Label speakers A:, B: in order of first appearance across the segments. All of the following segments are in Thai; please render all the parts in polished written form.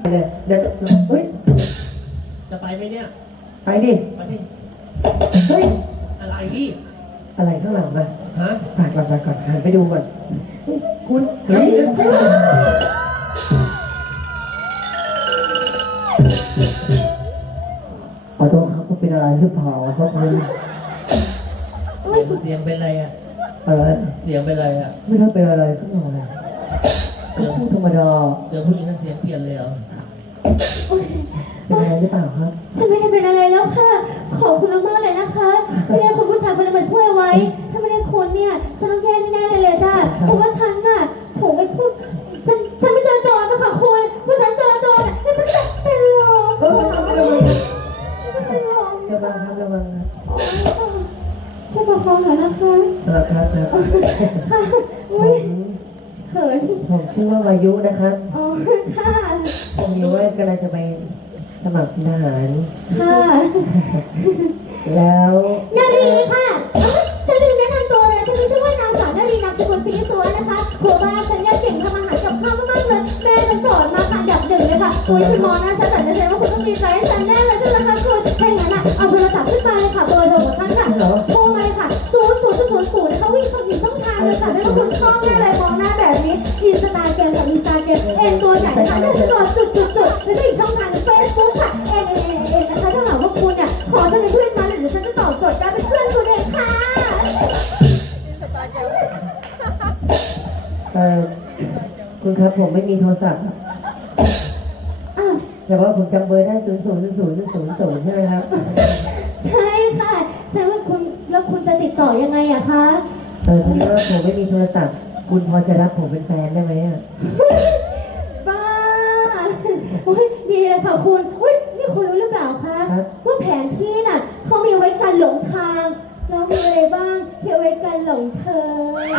A: เลยเดี๋ยวเฮ้ย
B: จะไปไหมเนี่ย
A: ไปดิ
B: ไปดิ
A: เฮ้ย
B: อะไร
A: อะไรข้างหลังอะ
B: ฮะ
A: ผ่านก่อนหันไปดูก่อนคุณเฮ้ยขอโทษครับคุณเป็นอะไรหรือเปล่าครับคุณ
B: เสียงเป็นอะไรอ่ะ
A: อะไร
B: เสียงเป็นอะไรอ่ะ
A: ไม่ได้เป็นอะไรสักหน่อยก็พูดธรรมดา
B: เดี๋ยวผู้หญิงเสียงเปลี่ยนเลยเหรอ
A: เป็นอะไรหรือเปล่าครับ
C: ฉันไม่ได้เป็นอะไรแล้วค่ะขอบคุณมากๆเลยนะคะไม่ได้คุณผู้ชายคนนั้นมาช่วยไว้ถ้าไม่ได้คนเนี่ยฉันต้องแย่แน่ๆเลยจ้ะเพราะว่าฉันน่ะถูกไอ้พวกฉันไม่เจอโจรนะคะคุณว่าฉันเจอโจรน่ะแล้วฉันจะเป็นลมเป็นลม
A: ระวังครับระวังครับ
C: ช่วยประคองหน่อยนะคะ
A: ครับ
C: ค่ะอุ้ยเขิน
A: ผมชื่อว่าวายุนะครับ
C: อ๋อค่ะ
A: ผมรู้ว่ากำลังจะไปสมัครทหาร
C: ค่ะ
A: แล้ว
C: นารีค่ะฉันลืมแนะนำตัวเลยฉันชื่อว่านางสาวนารีนามสกุลศรีตัวนะคะหัวบ้านฉันเนี่ยเก่งทำอาหารกับข้าวมากๆเลยแม่ฉันสอนมาค่ะดับหนึ่งเลยค่ะคุณมองหน้าฉันแบบนี้แสดงว่าคุณต้องมีใจให้ฉันแน่เลยใช่ไหมคะคุณถ้าอย่างนั้นอ่ะเอาโทรศัพท์ขึ้นมาเลยค่ะเบอร์โทรของฉันค่ะโทรมาเลยค่ะ0000นะคะวิ่งเข้าช่องทางเลยค่ะแล้วคุณชอบแน่เลยมองหน้าแบบนี้อินสตาแกรมกับอินสตาแกรมเอ็นตัวใหญ่ค่ะแล้วจะกดจุดแล้วก็อีกช่องทางเฟซบุ๊กค่ะเอ็นนะคะถ้าหากว่าคุณเนี่ยขอจะเป็นเพื่อนมาหรือฉันจะตอบกดได้เป็นเพื่อนคุณเองค่ะ
A: คุณครับผมไม่มีโทรศัพท์แต่ว่าผมจำเบอร์ได้000000ใช่ไหมครับ
C: ใช่ค่ะใช่ว่าคุณแล้วคุณจะติดต่อยังไงอะคะ
A: พอดีว่าผมไม่มีโทรศัพท์คุณพอจะรับผมเป็นแฟนได้ไหมอะ
C: บ้าดีเลยค่ะคุณนี่คุณรู้หรือเปล่าคะว่าแผนที่น่ะเขามีไว้การหลงทางแล้วมีอะไรบ้างที่ไว้การหลงเธอ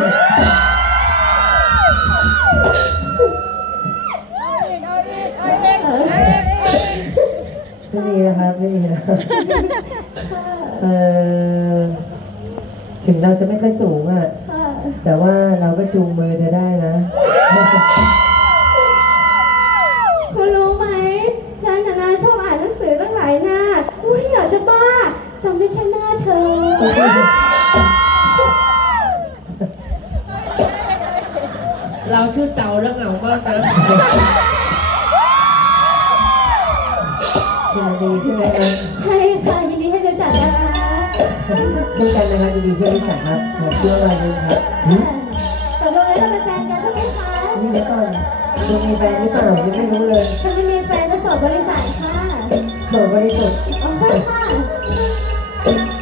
A: ไม่มีนะครับไม่มีนะถึงเราจะไม่ค่อยสูงอ่ะแต่ว่าเราก็จูงมือเธอได้นะ
C: คุณรู้ไหมฉันนะชอบอ่านหนังสือตั้งหลายหน้าอยากจะบ้าจำได้แค่หน้าเธอ
B: เราชื่อเต่าแล้วเหงามากนะ
A: ดีใช่ไหมครับ
C: ใช่ค่ะยินดีให้รู้จักนะ
A: เช่นกันนะครับยินดีที่รู้จักครับผมชื่อว่าอะไรครับ
C: ตกลงแล้วเราเป็นแฟนกันใช่ไหมคะ
A: นี่เดี๋ยวก่อนคุณมีแฟนหรือเปล่ายังไม่รู้เลย
C: ฉันไม่มีแฟนจะโสดบริษัทค่ะ
A: โสดบริสุทธิ์
C: อ๋อค่ะ